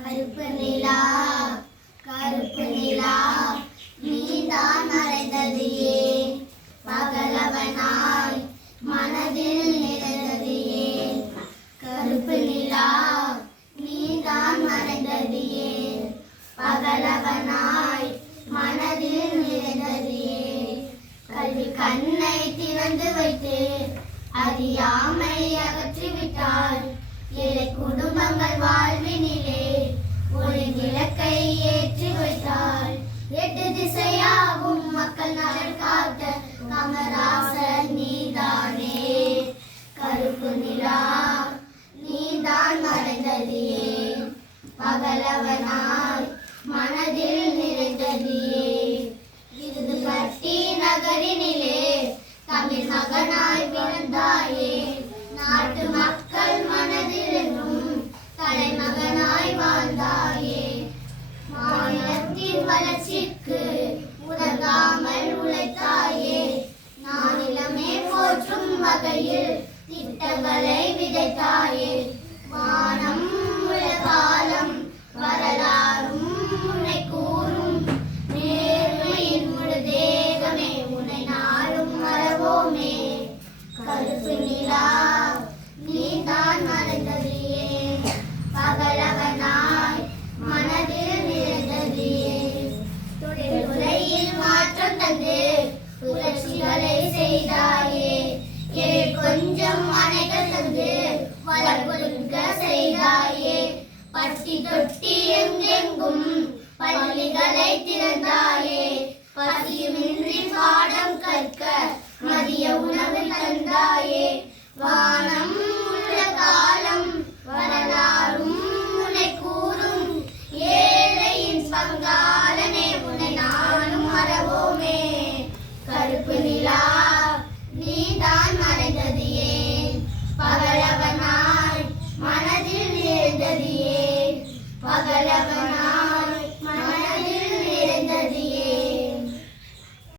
கருப்பு நிலா கருப்பு நிலா நீதான் மறைந்தது ஏன் பகலவனாய் மனதில் நிறைந்தது ஏன் கருப்பு நிலா நீதான் மறைந்தது ஏன் பகலவனாய் மனதில் நிறைந்தது ஏன் கல்வி கண்ணை திறந்து வைத்து அறியாமை அகற்றிவிட்டார் ஏழை குடும்பங்கள் வாழ்வினிலே ஒரு விளக்கை ஏற்றி வைத்தார் எட்டு திசையாகும் மக்கள் நலன் காத்த காமராசர் நீதானே கருப்பு நிலா நீதான் மறைந்தது ஏன் பகலவனாய் மனதில் நிறைந்தது ஏன் இது பட்டி நகரினிலே தமிழ் மகனாய் பிறந்தாயே நாட்டு மக்கள் மனதிலும் தலைமகனாய் வாழ்ந்தாயே மாநிலத்தின் வளர்ச்சிக்கு உதகாமல் உழைத்தாயே நானிலமே போற்றும் வகையில் திட்டங்களை விதைத்தாயே வானம் உலகாலம் வரலாறும் உன்னை கூறும் நேர்மையின் முழு தேகமே உன்னை நாளும் மறவோமே கருப்பு நிலா நீதான் மறைந்தது ஏன் பகலவனாய் மனதில் நிறைந்தது ஏன் தொழில்துறையில் மாற்றம் தந்து புரட்சிகளை செய்தாயே கொஞ்சம் அணைகள் தந்து வளர்க்க செய்தாயே பட்டி தொட்டி எங்கெங்கும் பள்ளிகளை திறந்தாயே பசியுமின்றி பாடம் கற்க மதிய உணவு தந்தாயே வானம்